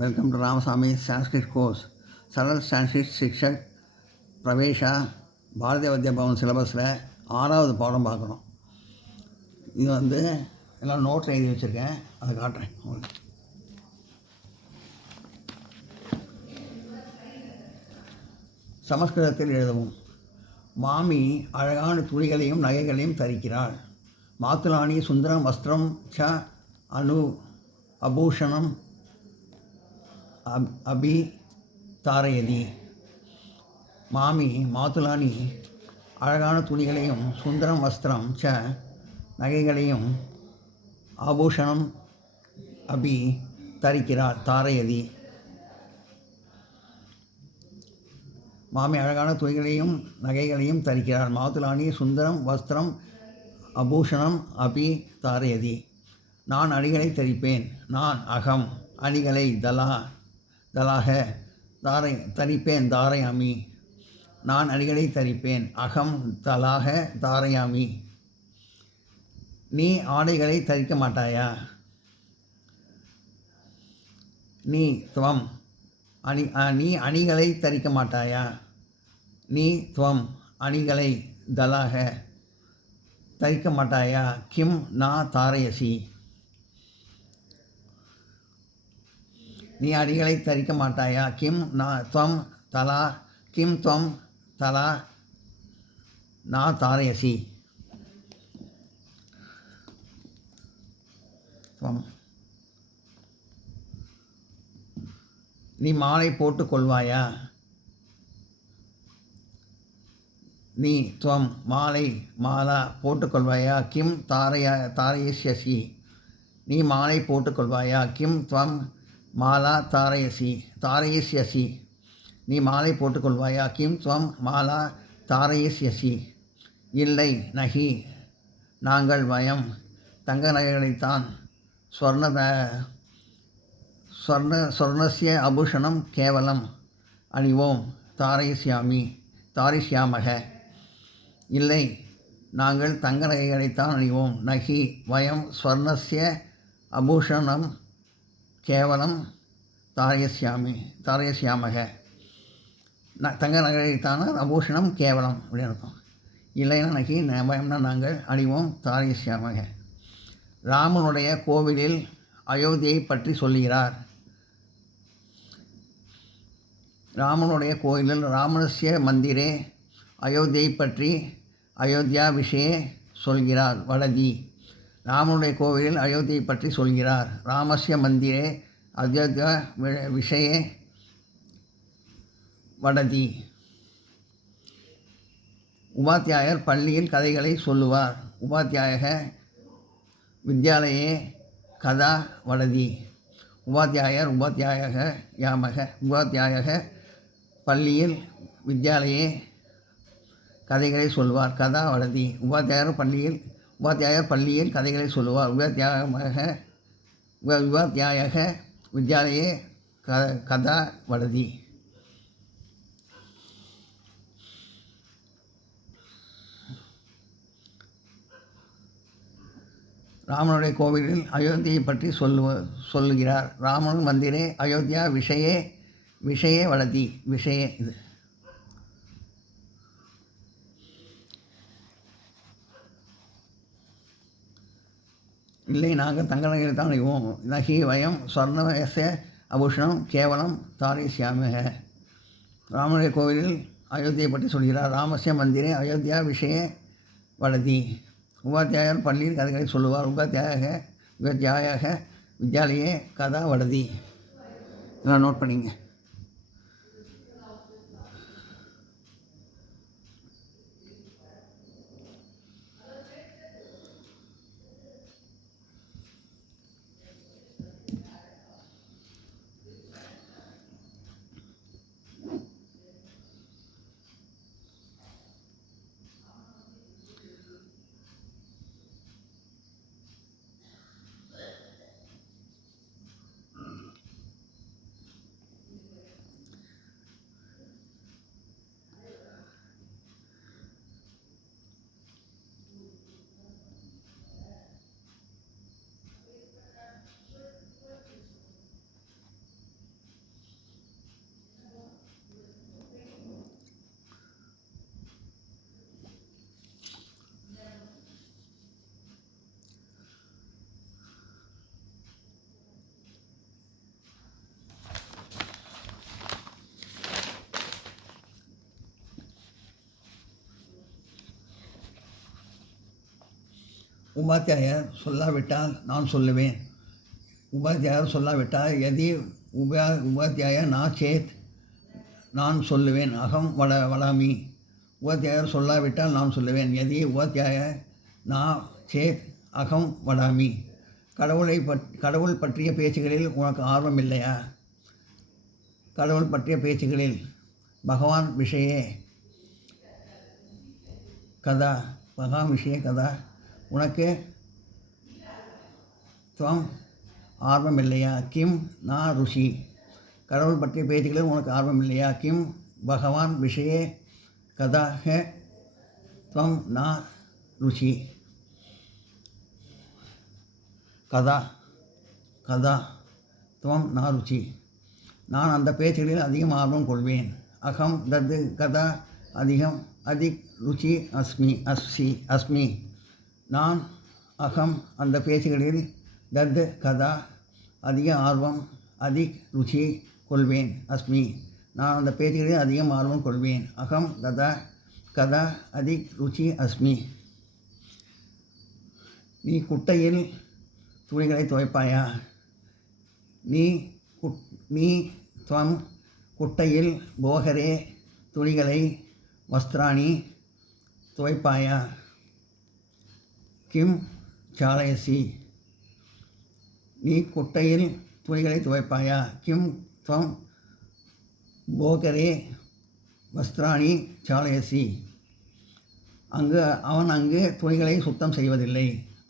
Welcome to Ramaswamy Sanskrit course सरल संस्कृत शिक्षक प्रवेशा பாரதிய வித்யா பவன் சிலபஸில் 6வது பாடம் பார்க்குறோம். இது எல்லாம் நோட்டில் எழுதி வச்சுருக்கேன், அதை காட்டுறேன் உங்களுக்கு. சமஸ்கிருதத்தில் எழுதவும். மாமி அழகான துணிகளையும் நகைகளையும் தரிக்கிறாள். மாத்துலானி சுந்தரம் வஸ்திரம் ச அனு அபூஷணம் அபி தாரயதி. மாமி மாத்துலானி அழகான துணிகளையும் சுந்தரம் வஸ்திரம் ச நகைகளையும் ஆபூஷணம் அபி தரிக்கிறார். தாரயதி. மாமி அழகான துணிகளையும் நகைகளையும் தரிக்கிறார். மாத்துலானி சுந்தரம் வஸ்திரம் அபூஷணம் அபி தாரயதி. நான் அணிகளை தரிப்பேன். நான் அகம் அணிகளை தலாக தரிப்பேன். தாரயாமி. நான் அணிகளை தரிப்பேன். அகம் தலாக தாரயாமி. நீ ஆடைகளை தரிக்க மாட்டாயா? நீ துவம் நீ அணிகளை தரிக்க மாட்டாயா? நீ துவம் அணிகளை தலாக தரிக்க மாட்டாயா? கிம் நா தாரயசி. நீ அணிகளை தரிக்க மாட்டாயா? கிம் நா துவம் தலா கிம் துவம் தலா நா தாரயசி. நீ மாலை போட்டுக் கொள்வாயா? நீ துவம் மாலா போட்டுக்கொள்வாயா? கிம் தாரயசி. நீ மாலை போட்டுக்கொள்வாயா? கிம் துவம் மாலா தாரயிஷ்யசி. நீ மாலை போட்டுக்கொள்வாயா? கிம் துவம் மாலா தாரயிஷ்யசி. இல்லை, நகி நாங்கள், வயம் தங்க நகைகளைத்தான், ஸ்வர்ணஸ்ய ஆபூஷணம் கேவலம் அணிவோம். தாரிஷ்யாமக. இல்லை, நாங்கள் தங்க நகைகளைத்தான் அணிவோம். நகி வயம் ஸ்வர்ணஸ்ய ஆபூஷணம் கேவலம் தாரயஸ்யாமக. தங்க நகைத்தான ஆபூஷணம் கேவலம் அப்படின்னு இருக்கும். இல்லைன்னா நகி பயம்னா நாங்கள் அணிவோம். தாரயஸ்யாமக. ராமனுடைய கோவிலில் அயோத்தியை பற்றி சொல்லுகிறார். ராமனுடைய கோயிலில் ராமஸ்ய மந்திரே அயோத்தியை பற்றி அயோத்தியா விஷயே சொல்கிறார். வடதி. ராமனுடைய கோவிலில் அயோத்தியை பற்றி சொல்கிறார். ராமஸ்ய மந்திரே அயோத்தியா விஷயே வடதி. உபாத்தியாயர் பள்ளியில் கதைகளை சொல்லுவார். உபாத்தியாயக வித்யாலயே கதா வடதி. உபாத்தியாயக பள்ளியில் வித்யாலயே கதைகளை சொல்வார். கதா வடதி. உபாத்தியாயர் பள்ளியில் கதைகளை சொல்லுவார். உபாத்தியாயக வித்யாலயே கதா வடதி. ராமனுடைய கோவிலில் அயோத்தியை பற்றி சொல்லுகிறார். ராமன் மந்திரே அயோத்தியா விஷயே வடதி. விஷயே இது. இல்லை, நாங்கள் தங்க நகையில் தான் அணிவோம். நகி வயம் ஸ்வர்ணஸ்ய ஆபூஷணம் கேவலம் தாரயிஷ்யாமக. ராமனுடைய கோவிலில் அயோத்தியை பற்றி சொல்கிறார். ராமஸ்ய மந்திரே அயோத்தியா விஷயே வடதி. உபாத்தியாயர் பள்ளியில் கதைகளை சொல்லுவார். உபாத்தியாயக வித்யாலயே கதா வடதி. இதெல்லாம் நோட் பண்ணிங்க. உபாத்தியாயர் சொல்லாவிட்டால் நான் சொல்லுவேன். உபாத்தியாயர் சொல்லாவிட்டால் எதி உபாத்தியாய நான் சேத் நான் சொல்லுவேன். அகம் வடாமி. உபாத்தியாயர் சொல்லாவிட்டால் நான் சொல்லுவேன். எதி உபாத்தியாய நான் சேத் அகம் வடாமி. கடவுள் பற்றிய பேச்சுகளில் உனக்கு ஆர்வம் இல்லையா? கடவுள் பற்றிய பேச்சுகளில் பகவான் விஷயே கதா பகவான் விஷய கதா உனக்கு துவம் ஆர்வம் இல்லையா? கிம் நா ருஷி. கடவுள் பற்றிய பேச்சுகளில் உனக்கு ஆர்வம் இல்லையா? கிம் பகவான் விஷயே கதா ஹே துவம் நா ருஷி. கதா கதா துவம் நா ருச்சி. நான் அந்த பேச்சுகளில் அதிகம் ஆர்வம் கொள்வேன். அகம் தத்து கதா அதிக் ருச்சி அஸ்மி. நான் அகம் அந்த பேச்சுகளில் தத் கதா அதிக ஆர்வம் அதிக் ருச்சி கொள்வேன். அஸ்மி நான் அந்த பேச்சுகளில் அதிகம் ஆர்வம் கொள்வேன். அகம் கதா அதிக் ருச்சி அஸ்மி. நீ குட்டையில் துணிகளை துவைப்பாயா? நீ துவம் குட்டையில் போகரே துணிகளை வஸ்திராணி துவைப்பாயா? கிம் சாலயசி. நீ குட்டையில் துணிகளை துவைப்பாயா? கிம் துவம் போகரே வஸ்திராணி சாலயசி. அவன் அங்கு துணிகளை சுத்தம் செய்வதில்லை.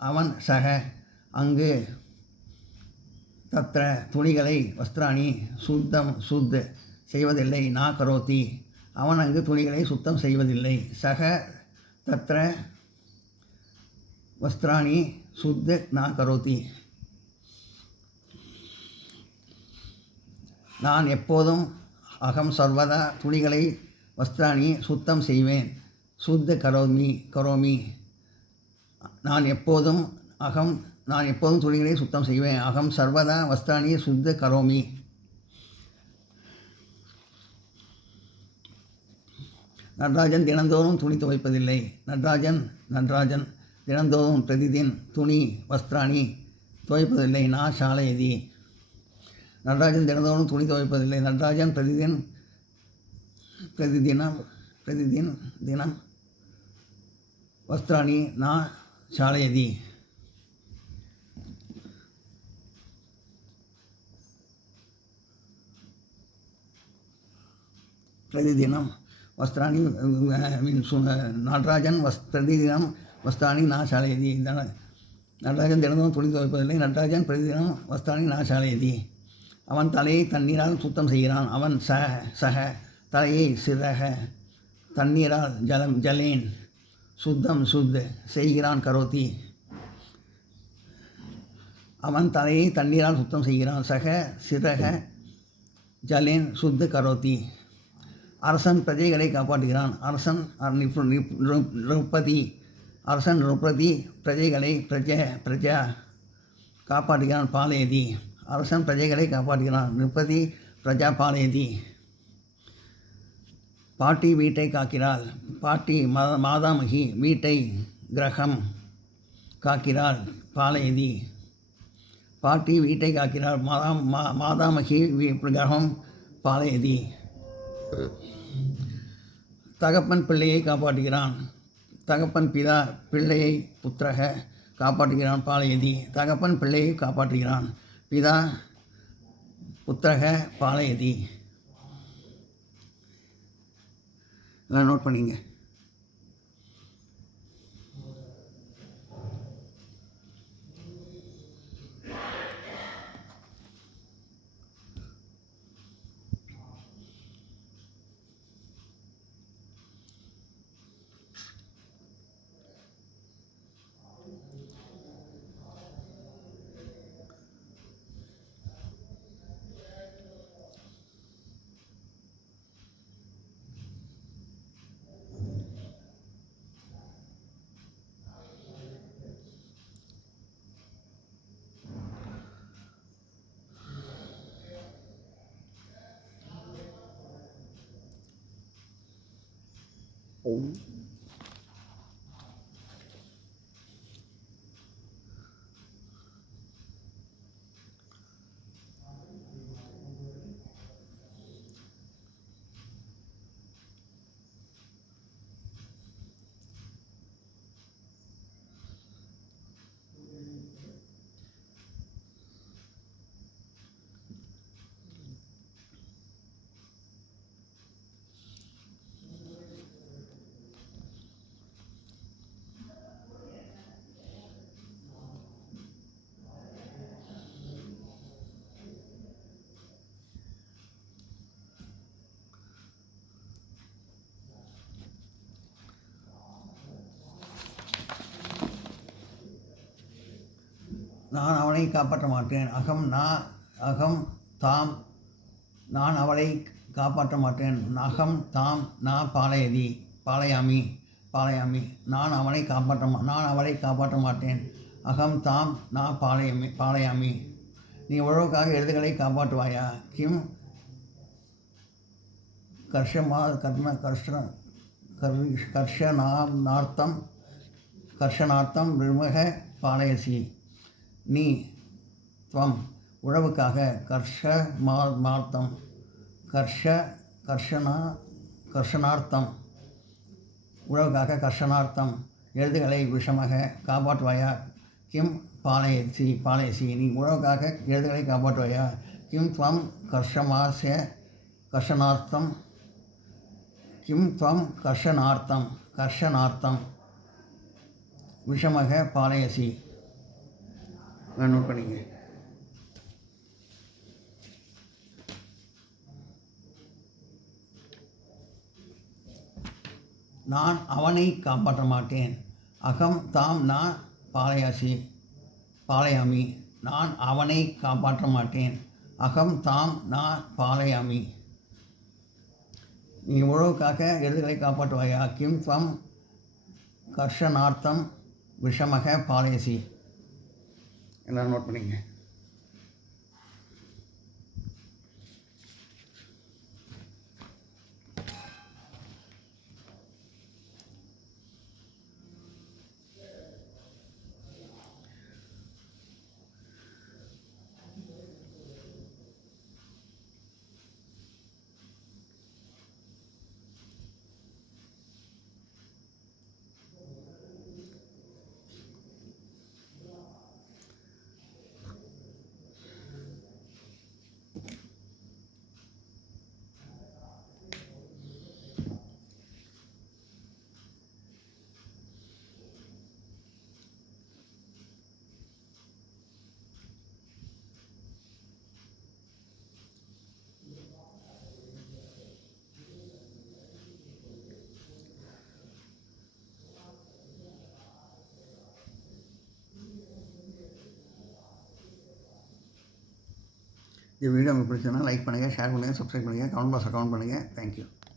அவன் அங்கு தத்ர துணிகளை வஸ்திராணி சுத் செய்வதில்லை. நா கரோதி. அவன் அங்கு துணிகளை சுத்தம் செய்வதில்லை. தத்ர வஸ்திராணி சுத் நா கரோதி. நான் எப்போதும் அகம் சர்வதா துணிகளை வஸ்திராணி சுத்தம் செய்வேன். சுத் கரோமி. நான் எப்போதும் துணிகளை சுத்தம் செய்வேன். அகம் சர்வதா வஸ்திராணி சுத் கரோமி. நடராஜன் தினந்தோறும் துணி துவைப்பதில்லை. நடராஜன் தினந்தோறும் பிரதிதின் துணி வஸ்திராணி துவைப்பதில்லை. நா சாலயதி. நடராஜன் தினந்தோறும் துணி துவைப்பதில்லை. நடராஜன் தினம் வஸ்திராணி நா சாலயதி. பிரதிதினம் வஸ்திராணி நடராஜன் பிரதிதினம் வஸ்திராணி நா சாலயதி. நடராஜன் தினந்தோறும் துணி துவைப்பதில்லை. நடராஜன் பிரதிதினம் வஸ்திராணி நா சாலயதி. அவன் தலையை தண்ணீரால் சுத்தம் செய்கிறான். அவன் தலையை தண்ணீரால் ஜலேன் சுத் செய்கிறான். கரோதி. அவன் தலையை தண்ணீரால் சுத்தம் செய்கிறான். ஜலேன் சுத் கரோதி. அரசன் பிரஜைகளை காப்பாற்றுகிறான். அரசன் நிருபதி பிரஜைகளை பிரஜா காப்பாற்றுகிறான். பாலயதி. அரசன் பிரஜைகளை காப்பாற்றுகிறான். நிருபதி பிரஜா பாலயதி. பாட்டி வீட்டை காக்கிறாள். பாட்டி மாதாமகி வீட்டை கிரகம் காக்கிறாள். பாலயதி. பாட்டி வீட்டை காக்கிறாள். மாதாமகி கிரகம் பாலயதி. தகப்பன் பிள்ளையை காப்பாற்றுகிறான். தகப்பன் பிதா பிள்ளையை புத்திரக காப்பாற்றுகிறான். பாலயதி. தகப்பன் பிள்ளையை காப்பாற்றுகிறான். பிதா புத்திரக பாலயதி. எல்லாம் நோட் பண்ணிங்க. நான் அவனை காப்பாற்ற மாட்டேன். அகம் தாம் நான் அவளை காப்பாற்ற மாட்டேன். அகம் தாம் பாலயாமி நான் அவளை காப்பாற்ற மாட்டேன். அகம் தாம் பாலயாமி நீ உழவுக்காக எருதுகளை காப்பாற்றுவாயா? கிம் கர்ஷனார்த்தம் விமக பாலயசி நீ துவம் உழவுக்காக கர்ஷனார்த்தம் எருதுகளை விஷமாக காப்பாற்றுவாயா? கிம் பாலயசி நீ உழவுக்காக எருதுகளை காப்பாற்றுவாயா? கிம் துவம் கர்ஷனார்த்தம் விஷமக பாலயசி. நோட் பண்ணிங்க. நான் அவனை காப்பாற்ற மாட்டேன். அகம் தாம் பாலயாமி நான் அவனை காப்பாற்ற மாட்டேன். அகம் தாம் பாலயாமி நீ உழவுக்காக எருதுகளை காப்பாற்றுவாயா? கிம் துவம் கர்ஷனார்த்தம் விஷமக பாலயசி. எல்லோரும் நோட் பண்ணிங்க. இந்த வீடியோ உங்களுக்கு பிடிச்சதுன்னா லைக் பண்ணுங்கள், ஷேர் பண்ணுங்கள், சப்ஸ்கிரைப் பண்ணுங்கள், கமெண்ட் பாக்ஸில் கமெண்ட் பண்ணுங்கள். தேங்க்யூ.